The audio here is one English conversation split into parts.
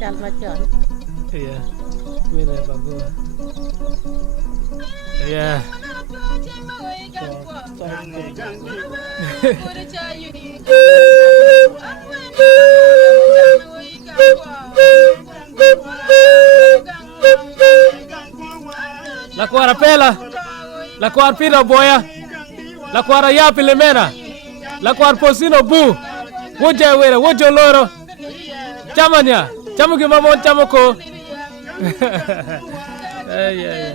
chal machon. Yeah. Mira babu. Yeah. La cuara pela. La cuar pira boya. La cuara ya pilemena. La cuar posino bu. Woja wera, wojo loro. Chamanya. Chamu ki mamo chamoko. Yeah.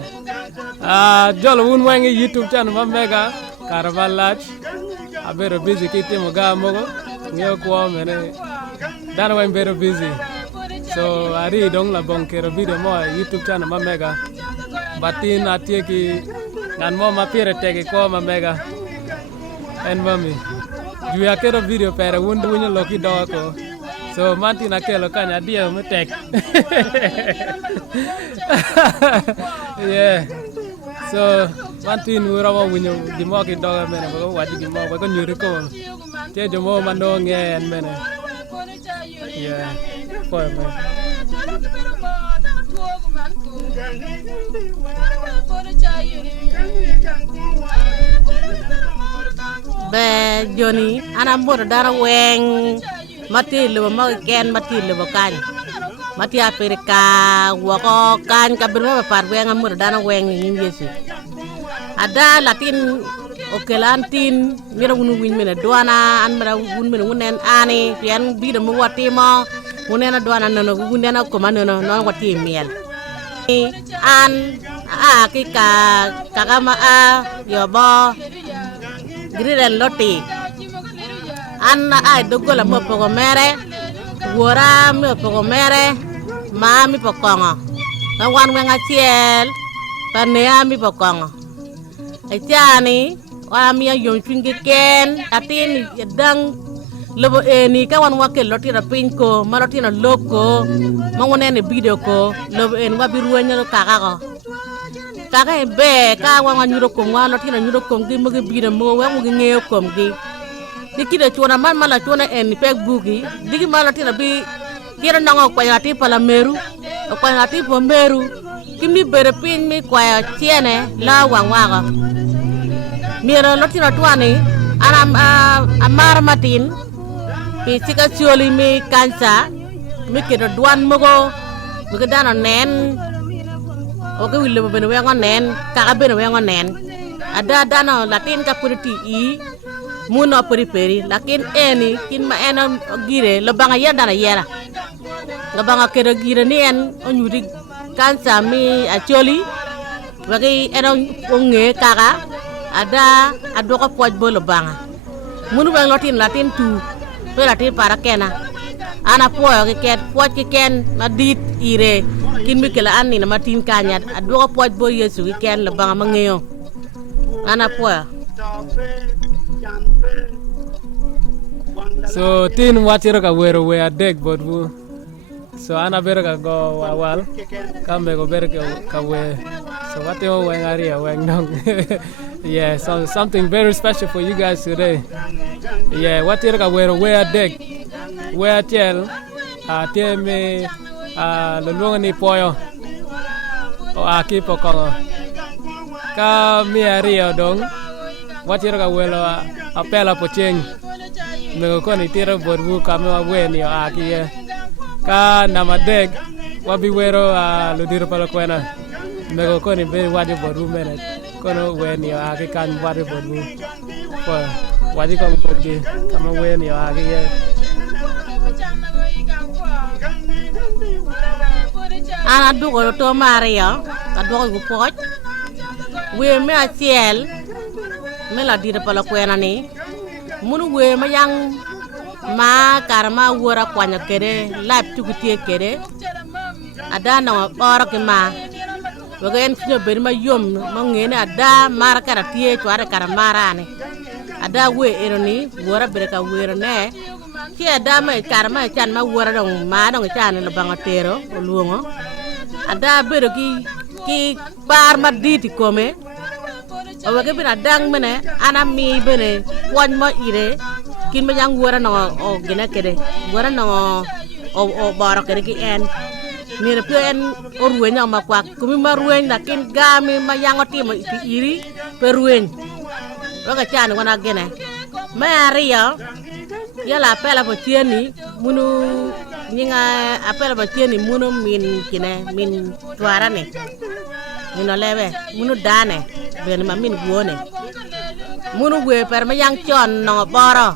Jolo un wangi YouTube channel ma mega Caravan I better busy kiti mo ga mogo. Ngeo ko mene. Dana wan better busy. So ari dong la bong kero video mo YouTube channel ma mega. Batin atie ki ngan mo ma pire tege ko ma mega. En mami. Juya kero video pere wundu wunyo loki do ko. So manti na kelo kanya dia me tek. Yeah. So manti nura mo wunyo gimo ki do mene ko wadi gimo ko nyuri ko. Te jomo mando ngen mene. Yeah. Ko me. Be Johnny ana mbodo dara weng mati lebo ken mati lebo kan mati Afrika wako kan kabirme par weng amur dana weng yin yesu ada latin okelantin mira wunu win mena duana an mera wun mena wunen ani pian bi de mo watimo wunena duana nono wunena ko manono non wati miel an kika kakama yobo Griren loti anna ay dogola mo pogo mere wora mo pogo mere mami pokongo na wan wenga tiel paneami pokongo etiani wa mi yon finge ken atini dang lobo eni ka wan wakel loti ra pinko maroti na loko mangone ne video ko lobo en wa biruenya kaka ko kaka be ka wan nyuro ko wa loti na nyuro ko gi mo gi bida mo wa mo gi ngeo ko gi dikida chona man mala chona en pek bugi digi mala tina bi kira nango kwa yati pala meru kwa yati po meru kimi bere pin mi kwa tiene la wangwaga mira lotina tuani ana amar matin pi sika chioli mi kansa mi kedo duan mogo mi dana nen oke wille bo bene wengo nen kaka bene wengo nen ada dana latin ka puriti i muno peri lakin eni kin ma ena gire lo banga yada na yera lo banga kero gire ni en onyudi kansa mi acholi wagi ena onge kaka ada adoka poj bolo banga munu bang lotin latin tu pe latin para kena ana poyo ke ket poj ke ken madit ire kin mi kala anni na matin kanya adoka poj bo yesu ke ken lo banga mangeyo ana poyo. So tin watiro ka wero we adek bodbu. So ana bero ka go wawal kambe go bero ka we. So watio weng aria weng nong. Yeah, so something very special for you guys today. Yeah, watiro ka wero we adek. We atel ateme lolonga ni poyo. O akipo kongo. Ka mi aria dong. Watiro ka welo apela pocheng. Nego koni tiro borbu kame wa weni akie ka namadeg wabi wero ludiro pala kwena nego koni be wadi borbu mene kono weni akie kan wadi borbu ko wadi ko kodge kama weni akie ana dugo to mario adugo go poj we me atiel me la dira pala kwena ni munu we mayang ma karma wora kwanya kere lab tukutie kere ada na ora ke ma wagen fnyo ber ma yom mangene ada mar kara tie tware karamara ne ada we eroni wora ber ka wera ne ki ada ma karma chan ma wora dong ma dong chan le bangatero luongo ada ber ki par ma diti kome awage bina dang mene ana mi bene wan mo ire kin me yang wora no o gina kede wora no o baro kere ki en mira pio en o ruenya ma kwa kumi ma rueny na kin gami ma yango ti ma iri pe rueny roga chan wana gene ma aria yala pela po tieni munu nyinga apela po tieni munu min kine min tuarane mino lebe munu dane ben ma min guone munu gwe per ma yang chon no boro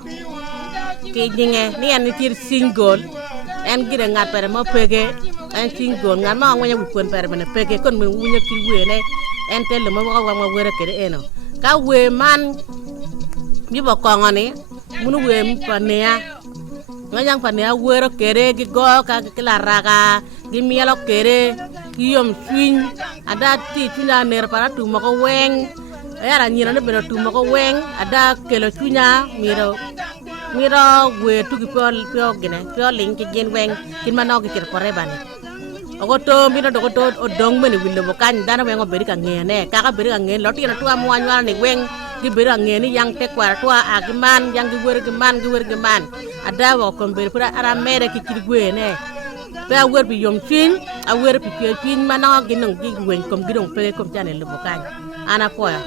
ki jinge ni en tir single en gire ngat per ma pege en single ngat ma ngwanya wukon per bene pege kon mun wunya ki wene en tel ma wa were kede eno ka we man mi bo kongoni munu we mpanea ngajang panea were kede gi go ka kila raga gi mielo kede gi yom swing ada ti tunya ner para tu mako weng yara nyina ne beno tu mako weng ada kelo tunya miro we tu gi pio gene pio ling ki gen weng kin mano gi kir pore bani ogoto mino dogoto odong meni wille bokan dana wengo beri ka ngene kaka beri ka ngene loti na tu amwanywa ni weng gi beri ka ngene yang te kwara tu agiman yang gi wer gi man ada wo kon beri pura ara mere ki kir gwene pe awer bi yom chin awer bi pio chin mano gi nong gi wen kom gi dong pe kom chane le bokan ana poya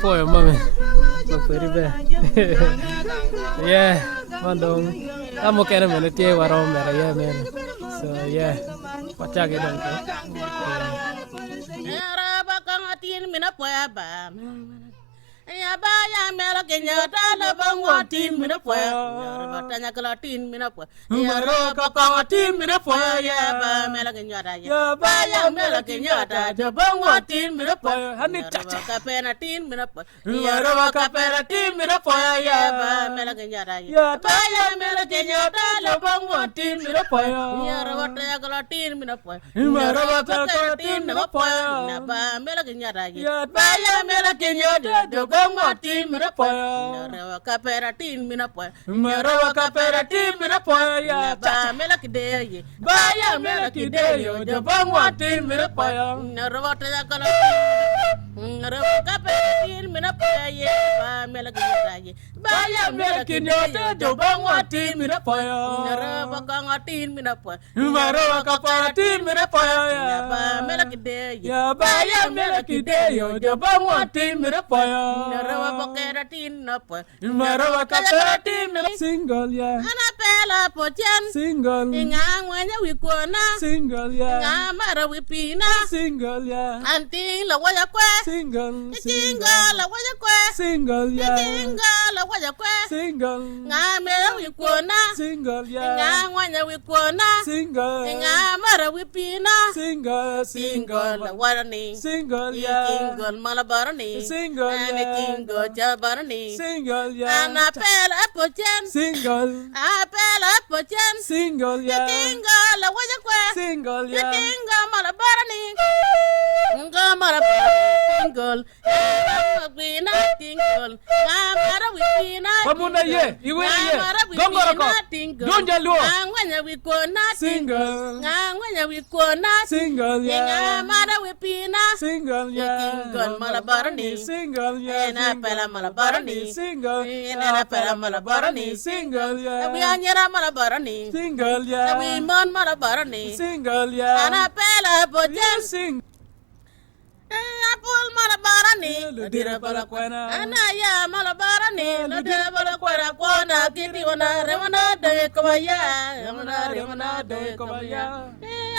Foya mami. Very bad. Yeah, mandong. Kamu kena mana tiye warom mera ya men. So yeah, pacha ke dong. Era bakang atin mina poya ba. Ya ba ya mela kenya ta na bangwatin mina poya. Batanya kalatin mina poya. Ya ro bakang atin mina poya ya ba mela kenya ta ya. Ba ya mela kenya ta na bangwatin mina poya. Hani chacha. Ka pena tin mina poya. Ya ro ka pena tin mina poya ya ba mela kenya ta ya. Ba ya mela kenya ta na bangwatin mina poya. Ya ro batanya kalatin mina poya. Ya ro ka kalatin mina poya. Na ba mela kenya ta ya. Ba ya mela kenya ta bangwatin mina poya. Ya ro ka pena tin mina poya. Ya ro ka pena tin mina poya ya ba mela kide ye. Ba ya mela kide yo da bangwatin mina poya. Ya ro batanya kalatin ro ka pena tin mina poya ye ba mela kenya ta ye. Ba ya mela kenya ta bangwatin mina poya. Ya ro bangwatin mina poya. Ma ro ka pena tin mina poya ya ba mela kide ye. ya ba ya mela kide yo da bangwatin mina poya. Rawa bokera tin na po. Marawa kapati single ya. Ana pela pochen. Single. Inga ngwanya wikona. Single ya. Inga mara wipina. Single ya. Anting la waya kwe. Single. Tinga la waya kwe. Single ya. Tinga la waya kwe. Single. Nga mera wikona. Single ya. Inga ngwanya wikona. Single. Inga mara wipina. Single. Single la waya ni. Single ya. Single malabara ni. Single ya. Single jabara ni. Single ya. Ana pela pochen. Single. Apela pochen. Single ya. Tinga la waya kwe. Single ya. Tinga malabara ni. Nga malabara tingle. Wina tingle. Nga mara wina. Pamuna ye. Iwe ye. Gongoro ko. Donja luo. Ngwanya wikona Single. ngwanya wikona Single ya. Nga mara wipina. Single ya. Tingle malabara ni. Single ya. Ena pela malabara ni. Single. Ena pela malabara ni. Single ya. Wi anyara malabara ni. Single ya. Wi mon malabara ni. Single ya. Ana pela pochen. Sing. Apul malabara ni. Dira para kuena. Ana ya malabara ni. Dira para kwera kwana kiti wana remana de komaya. Remana de komaya.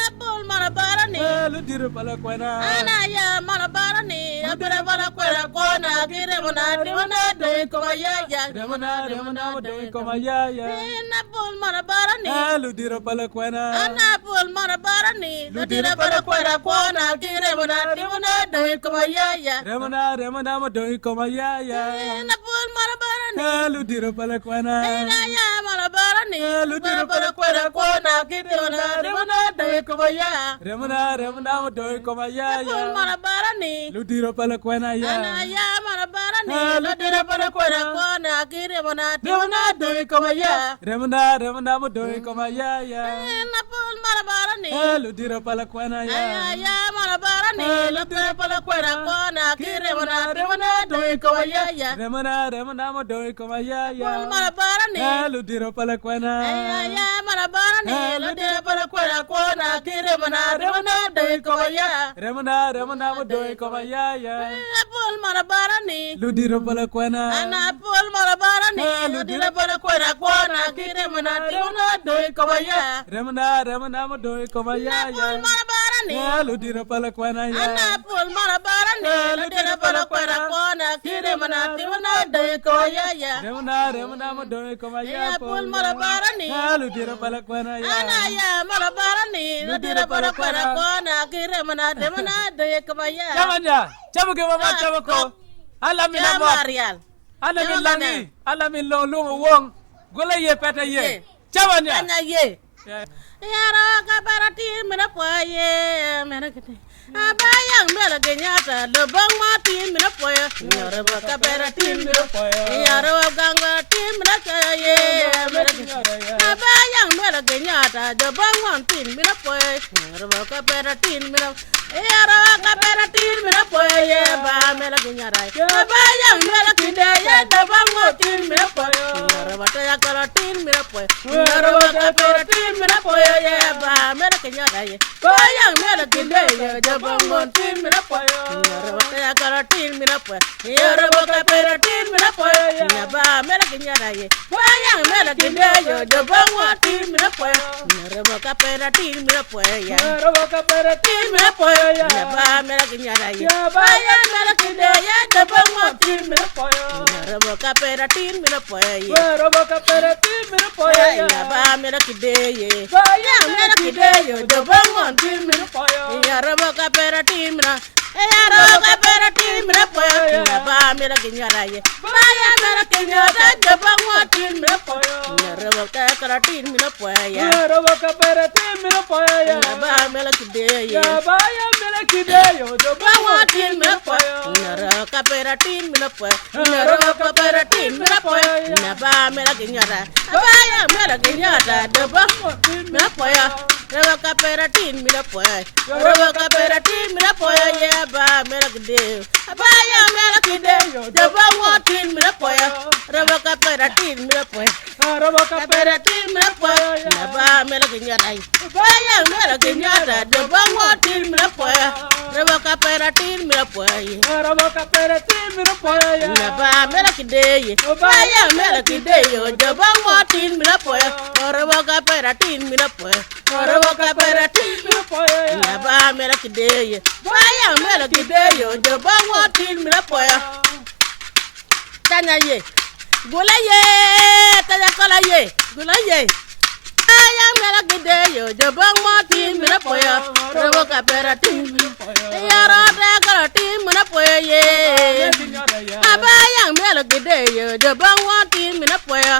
Apul malabara ni. Dira para kuena. Ana ya malabara ni. Dira para kwera kwana kiti wana de komaya. Remana de komaya ya. Apul malabara ni. Dira para kuena. Ana apul malabara ni. Dira para kwera kwana kiti wana de komaya. Remana madoi komaya ya. Apul malabara ni. Dira para kuena. Ana ya malabara ni. Dira para kwera kwana kiti wana de komaya. Remana madoi komaya Apul ya. malabara ni. Dira para kuena ya. Ana ya malabara ni lo dire para kwera kona kire mana tiwana doi koma ya remna mo doi koma ya na pol marabara ni lo dire para kwana ya ya marabara ni lo dire para kwera kona kire mana tiwana doi koma ya remna mo doi koma ya pol marabara ni lo dire para kwana ya marabara ni lo dire para kwera kona kire mana tiwana doi koma ya remna mo doi koma ya pol marabara ni lo dire para kwana ana pol marabara ni lo dire para kwera kona kire mana tiwana doi koma ya remna mo doi koma ya pol marabara ni lo dire para kwana ana pol marabara ni lo dire para kwera kona kire mana tiwana doi koma ya remna mo doi koma ya pol marabara ni lo dire para kwana ana ya marabara ni lo dire para kwera kona kire mana tiwana doi koma ya Chamanya, chabuke mama chabako. Ala mi ya namo. marial Ala mi langi. Ala mi long wong. Gola ye peta ye. Chamanya. ana ye yara ka barati mera poye mera kete abayang mera genyata lo bang mati mera poye yara ka barati mera poye yara ganga tim mera kaye mera abayang mera genyata lo bang mati mera poye yara ka barati mera yara ka barati mera poye ba mera genyara abayang mera kide ya lo bang mati mera poye yara ka barati mera poye yara ka barati mera poye ba mera genyara ye bayang mera kide ya bangon tin mira poyo yara ya karatin mira poyo yara boka peratin mira poyo ya ba mera kinyara ye bayang mera kinde yo de bangon tin mira poyo yara boka peratin mira poyo yara boka peratin mira poyo ya ba mera kinyara ye bayang mera kinde ya de bangon tin mira poyo yara boka peratin mira poyo yara boka peratin mira poyo ya ba mera kinde ye bayang mera kinde yo de bangon tin mira poyo yara boka peratimra yara boka peratimra poyo ba mera kinyara ye baya mera kinyara de bangwatin mera poyo yara boka peratimra poyo yara boka peratimra poyo ba mera kide ye baya mera kide yo de bangwatin mera poyo yara boka peratimra poyo yara boka peratimra poyo ba mera kinyara baya mera kinyara de bangwatin mera poyo Raba kaperatin mira poya, raba kaperatin mira poya ye ba mera kide, abaya mera kide, jaba watin mira poya, raba kaperatin mira poya, raba kaperatin mira poya, ba mera kinyara, abaya mera kinyara, jaba watin mira poya, raba kaperatin mira poya, raba kaperatin mira poya, ba mera kide, abaya mera kide, jaba watin mira poya, raba kaperatin mira poya. Boka peratin mira poya ya ba mera kide baya mera kide yo de ba watin mira poya tanya ye gola ye tanya kala ye gola ye baya mera kide yo de ba watin mira poya boka peratin ya ra ta kala tin mira poya ye abaya mera kide yo de ba watin mira poya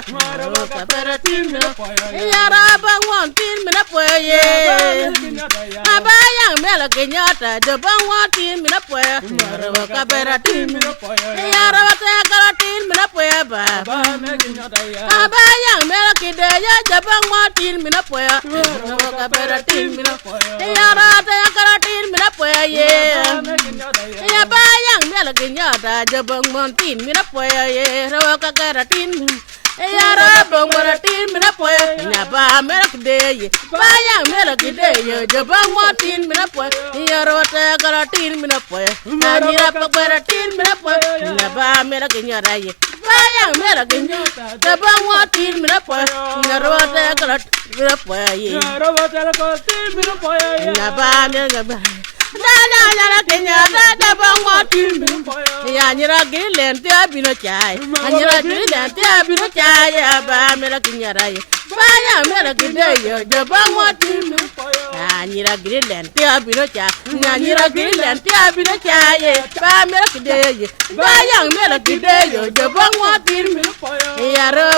boka peratin ya ra ba watin mira poya ye abayang mela kenyata de bangwatin mina poya raba kaperatin yara wata karatin mina poya ba abayang mela kideya de bangwatin mina poya raba kaperatin yara wata karatin mina poya ye abayang mela kenyata de bangwatin mina poya ye raba kaperatin yara bangwatin mina poya nyaba mela kideye bayang mela kideye de bangwatin mina poya yara wata karatin mina poya nyira pakaratin mina poya nyaba mela kinyara ye bayang mela kinyata de bangwatin mina poya yara wata karatin mina poya ye yara wata karatin mina poya nyaba mela Dada yara kenyata de bangwatin mina poya ya nyira gilente abino chai anyira gilente abino chai ya ba mela kinyara ye baya mela kideyo de bangwatin ya nyira gilente abino chai ya nyira gilente abino chai ye ba mela kideyo baya mela kideyo de bangwatin ya ro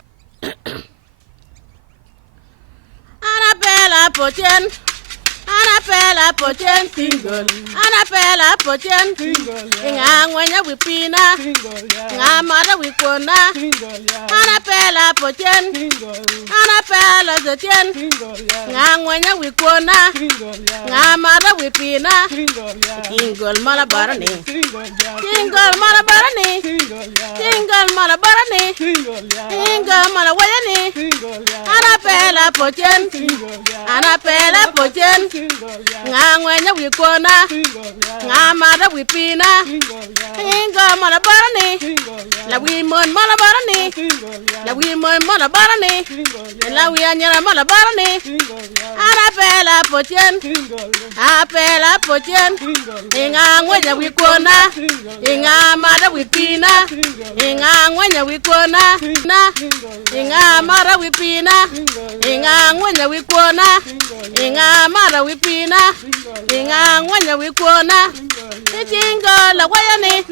ana pela pochen Anapela pochen single. Anapela pochen. Ingangwenya wipina. Ngamada wikona. Anapela pochen. Anapela zetien. Ngangwenya wikona. Ngamada wipina. Single malabarani. Single malabarani. Single malabarani. Single malawayani. Anapela pochen. Anapela pochen. Ngangwenya wikona. Ngamada wipina. Single malabarani. La wimon malabarani. La wimon malabarani. La wiyanyara malabarani. Anapela pochen. Apela pochen. Ingangwenya wikona. Ingamada wipina. Ingangwenya wikona. Ingamada wipina. Ingangwenya wikona. Ingamada wipina. Ingangwenya wikona. Ichingo la wayani.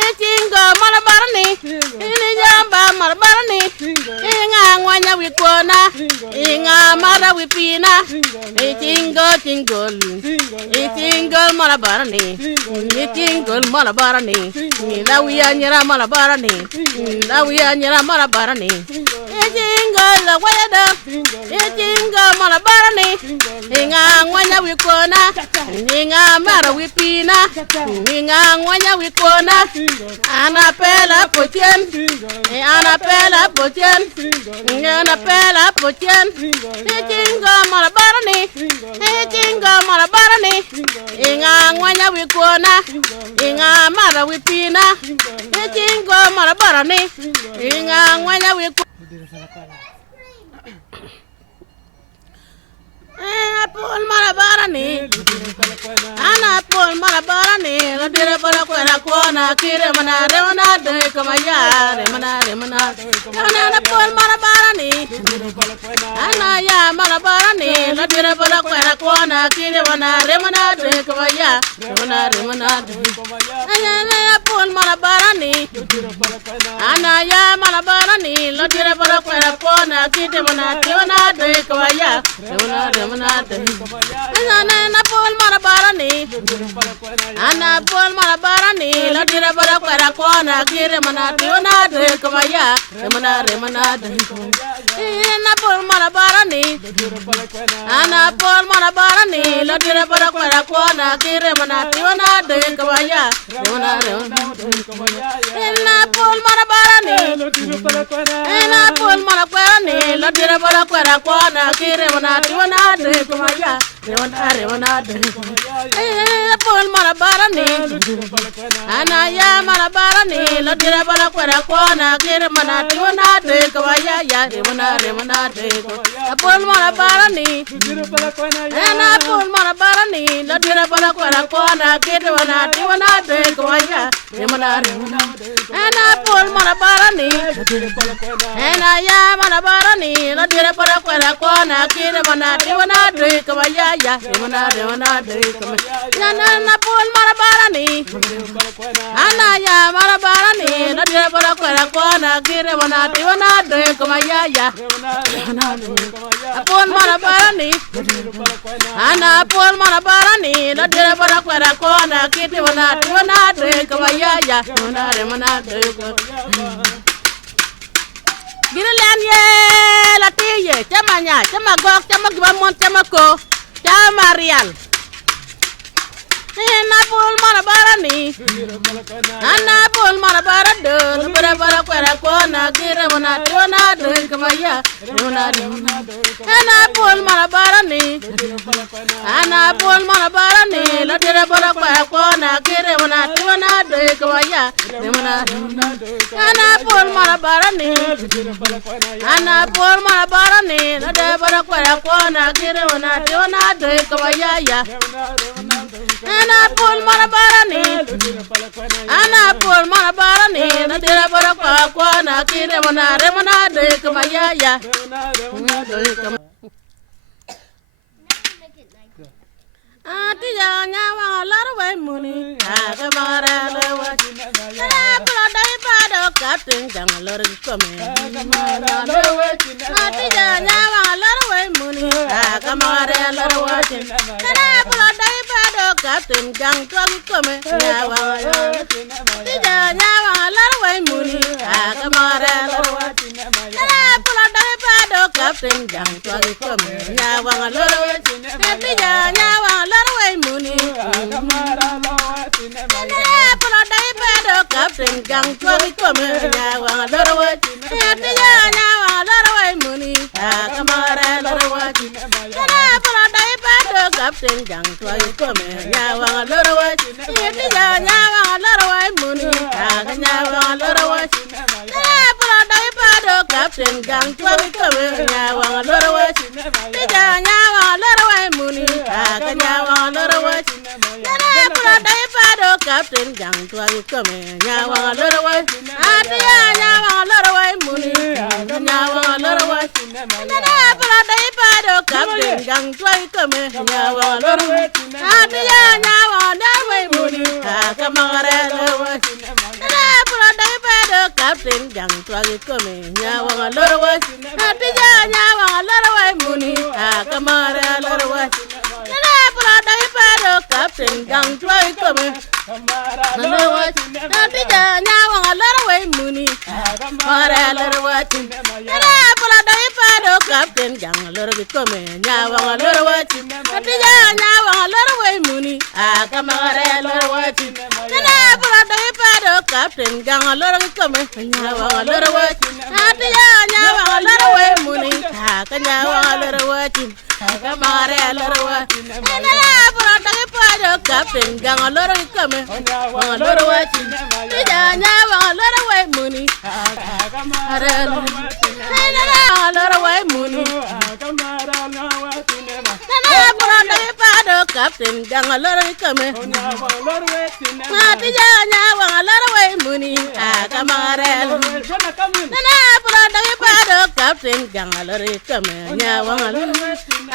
Ichingo malabarani. Inijamba malabarani. Ingangwenya wikona. Ingamada wipina. Ichingo chingol. Ichingo malabarani. Ichingo malabarani. Nilawiyanyira malabarani. Nilawiyanyira malabarani. Ichingo la wayada. Ichingo malabarani. Ingangwenya wikona. Ingamada wipina. Ingangwenya wikona. Anapela pochen. Anapela pochen. Anapela pochen. Ichingo malabarani. Ichingo malabarani. Ingangwenya wikona. Ingamada wipina. Ichingo malabarani. Ingangwenya wikona. Apol malabarani. Anapol malabarani. Ladira para kwena kona. Kire manare manade kamayare manare manade. Anapol malabarani. Anaya malabarani. Ladira para kwena kona. Kire manare manade kamayare manare manade. Anapol malabarani. Anaya malabarani. Ladira para kwena kona. Kire manare manade kamayare manare manade. Anapol malabarani. Anapol malabarani. Ladira para kwena kona. Kire manare manade kamayare manare manade. Anapol malabarani. Anapol malabarani. Ladira para kwena kona. Kire manare manade kamayare manare manade. Anapol malabarani. Anapol malabarani. Ladira para kwena kona. Kire manare manade kamayare manare manade. Anapol malabarani. Anaya malabarani. Ladira para kwena kona. Kire manare manade kamayare manare manade. Apol malabarani. Anapol malabarani. Ladira para kwena kona. Kire manare manade kamayare manare manade. Anapol malabarani. Anaya malabarani. Ladira para kwena kona. Kire manare manade kamayare manare manade. Anapol malabarani. Anaya malabarani. Ladira para kwena kona. Kire manare manade kamayare. Apol malabarani. Anapol malabarani. Ladira para kwena kona. Kire manare manade kamayare manare manade. Girilan ye latiye chamanya chamagok chamagibamon chamako chamarial. Anapol malabarani. Anapol malabarado. Ladira para kwena kona. Kire manare manade kamayare manare manade. Anapol malabarani. Anapol malabarani. Ladira para kwena kona. Kire manare manade kamayare manare manade. Anapol malabarani. Anapol malabarani. Ladira para kwena kona. Kire manare manade kamayare. Anapol malabarani. Anapol malabarani. Ladira para kwena kona. Kire manare manade kamayare. Atija nyawa laro way muni agamara lawa na pula dai pado captain jang lor come Atija nyawa laro way muni agamara lawa na pula dai pado captain jang togi come nyawa Atija nyawa laro way muni agamara lawa na pula dai pado captain jang togi come nyawa lawa Atija nyawa way muni pula dai pado captain gang togi come nyawa lorwa tiya nyawa lorwa muni akamara lorwa pula dai pado captain gang togi come nyawa lorwa tiya nyawa lorwa muni akanyawa lorwa pula dai pado captain gang togi come nyawa lorwa tiya nyawa lorwa muni akanyawa lorwa pula dai pado captain gang togi come nyawa lorwa atiya nyawa lorwa muni nyawa lorwa pula dai pado captain gang togi come nyawa lorwa atiya nyawa lorwa muni akamara lorwa pula dai pado captain gang togi come nyawa lorwa atiya nyawa lorwa muni akamara lorwa pula dai pado captain gang togi come lorwa atiya nyawa lorwa muni akamara lorwa pula dai pado captain gang lorwa come nyawa lorwa atiya nyawa lorwa muni akamara lorwa pula dai pado captain gang lorwa come nyawa lorwa atiya nyawa lorwa muni akanyawa lorwa akamara lorwa pula dai pado captain gang lorwa come lorwa atiya nyawa lorwa muni akamara lorwa muni pula dai pado captain gang lorwa come atiya nyawa lorwa muni akamara pula dai pado captain gang lorwa come nyawa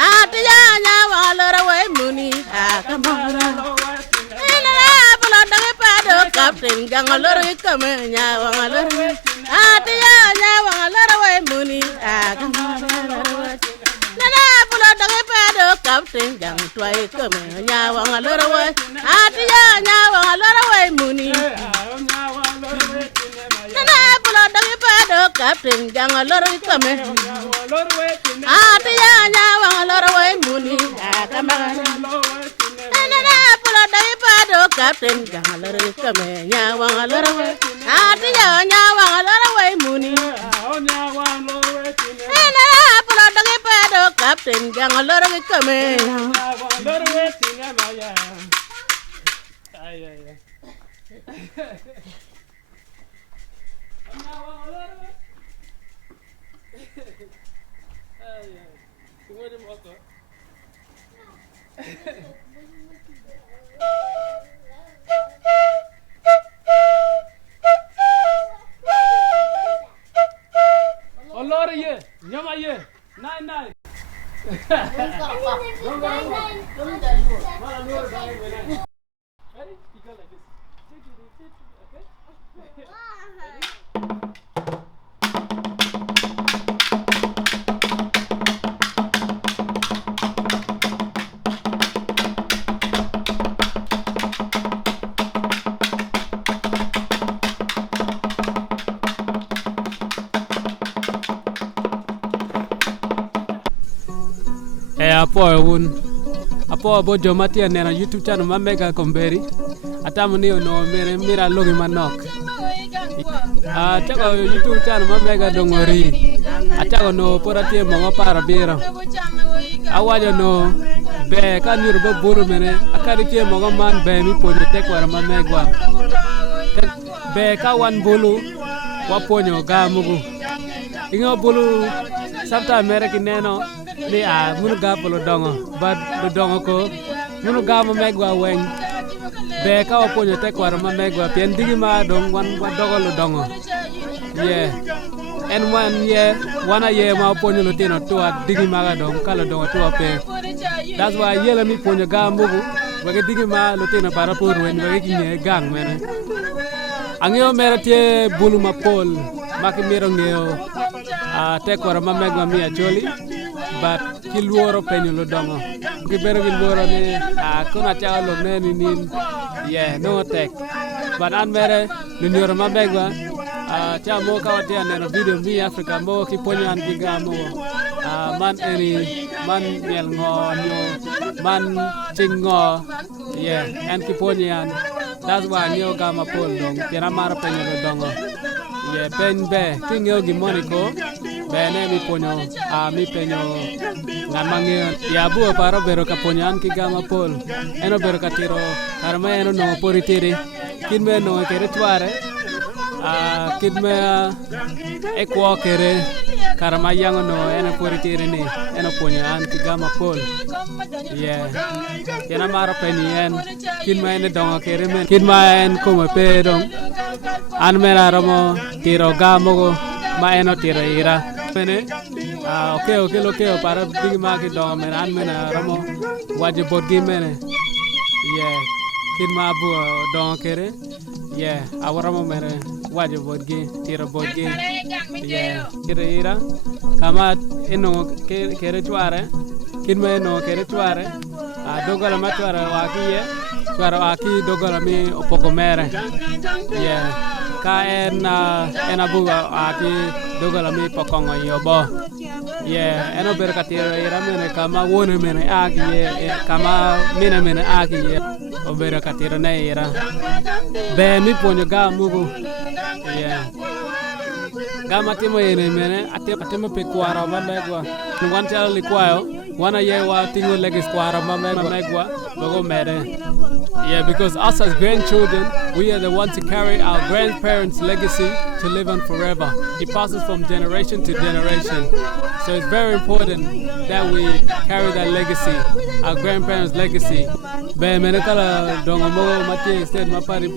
atiya nyawa lorwa muni akamara pula dai pado captain gang lorwa come nyawa atiya nyawa lorwa muni akamara pula dai pado captain gang togi come nyawa lorwa atiya nyawa lorwa muni pula dai pado captain gang lorwa come atiya nyawa lorwa muni akamara pula dai pado captain gang lorwa come nyawa lorwa atiya nyawa lorwa muni pula dai pado captain gang lorwa come Olor ye, nyama ye, nine. Apo bo jomatia nena YouTube channel ma mega komberi atamu ni no mere mira logi manok atako YouTube channel ma mega dongori atako no poratie mo para bira awajo no be kanur bo buru mene akari tie mo man be mi ponyo tekwara ma megwa be ka wan bulu wa ponyo ga mugu ingo bulu sabta mere kineno ni munu ga polo dongo bad do dongo ko munu ga mo megwa wen be ka wa ponyo tekwara ma megwa pien digi ma dong wan wa dogo lo dongo yeah en wan ye wana ye ma ponyo lo tino to digi ma ga dong kala dongo to pe That's why yela mi ponyo ga mugu wege digi ma lotina para por wen wege kinye gang mene. Angyo mera tie bulu mapol maki miro ngeo tekwara mamegwa mi acholi but kilworo penyo lodongo. Kibero kilworo ni kuna chawa logne ni yeah no tek. But an mere nunioro mamegwa cha mo kawatia neno video mi Africa mo kiponyo an giga mo man eri man nyel ngo nyo man chingo yeah and kiponyo an that's why nyo gama pol dong kira mara penyo dongo yeah pen be kinyo gimoniko be ne mi ponyo mi penyo ngan mangyo ya buo paro bero kaponyo an kigama pol eno bero katiro karma eno no poritiri kinme no kere tware kidme ekwo kere karama yango no ena poritiri ni ena ponyo an kigama pol yeah kena mara penyo en kidme ene dongo kere men kidma en kuma pe dong an mera romo tiro gamogo ma eno tiro ira mene okay para big ma ki dongo men an mena romo waje bodgi mene yeah kidma bu dongo kere yeah awaramo mere waje bodgi tiro bodgi yeah kire ira kama eno kere tuare kidme eno kere tuare dogola ma tuare wakiye tuare waki dogola mi opoko mere yeah ka en abu aki dogola mi pokongo yobo yeah eno berkatiro ira mene kama wone mene aki ye kama mene aki ye obera katiro na ira be mi ponyo ga mugu yeah gama timo yene mene atimo pe kwara mamegwa ngwanta likwayo wana ye wa tingo legis kwara mamegwa logo mere yeah because us as grandchildren we are the ones to carry our grandparents legacy to live on forever. It passes from generation to generation, so it's very important that we carry that legacy, our grandparents legacy. Be menekala dongo mo mati state mapari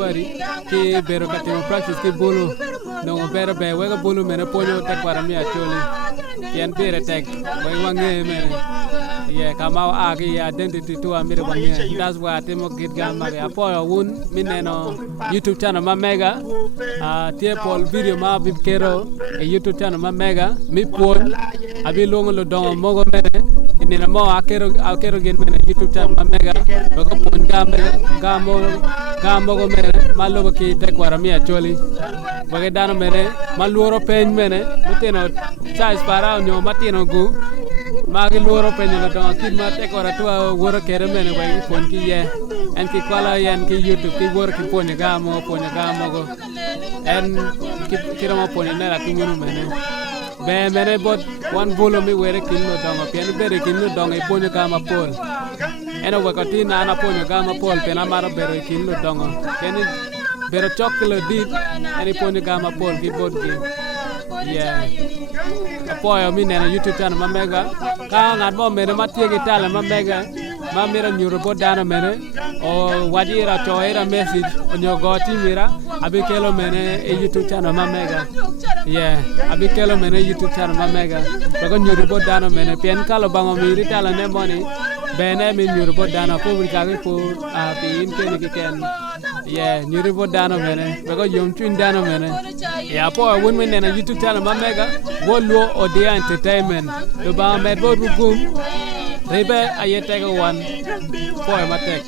ki bero katimo practice ki bulu dongo bero be wega bulu mene ponyo tekwara mi acholi yen bere tek we wange mene yeah kama agi identity to amire wange that's why atimo git gama apo wun mineno YouTube channel mamega tie pol video ma bibkero e YouTube channel mamega mi pon abi longo lo dongo mogo mene inina mo akero gen mene YouTube channel mamega ko pon gamo go mene malo ki tekwara mi acholi bage dano mene maluoro pen mene muteno size para nyo matino gu magi luoro pen no dongo kid ma tekwara to woro kere mene bage pon ki ye en ki kwala yen ki YouTube ki woro ki pon gamo go en kira mo pon ne la kimunu mene be mene bot one bolo mi were kinno dongo pen bere kinno dongo e pon gama pol eno wakati na ana pon gama pol pen amaro bere kinno dongo pen bere choklo dit eni pon gama pol ki bodgi yeah apoyo mi nena YouTube channel mamega ka ngat bo mene matiegi tale mamega mamira nyuro bodana mene o wajira choira message onyogo timira abikelo mene e YouTube channel mamega yeah abikelo mene YouTube channel mamega bago nyuro bodana mene pen kalo bango miri tala ne moni bene mi nyuro bodana ko wikage po pin ke ken yeah nyuro bodana mene bago yom twin dana mene yeah po won men na YouTube channel mamega wolwo odia entertainment do ba med bo gum rebe ayetega one for matek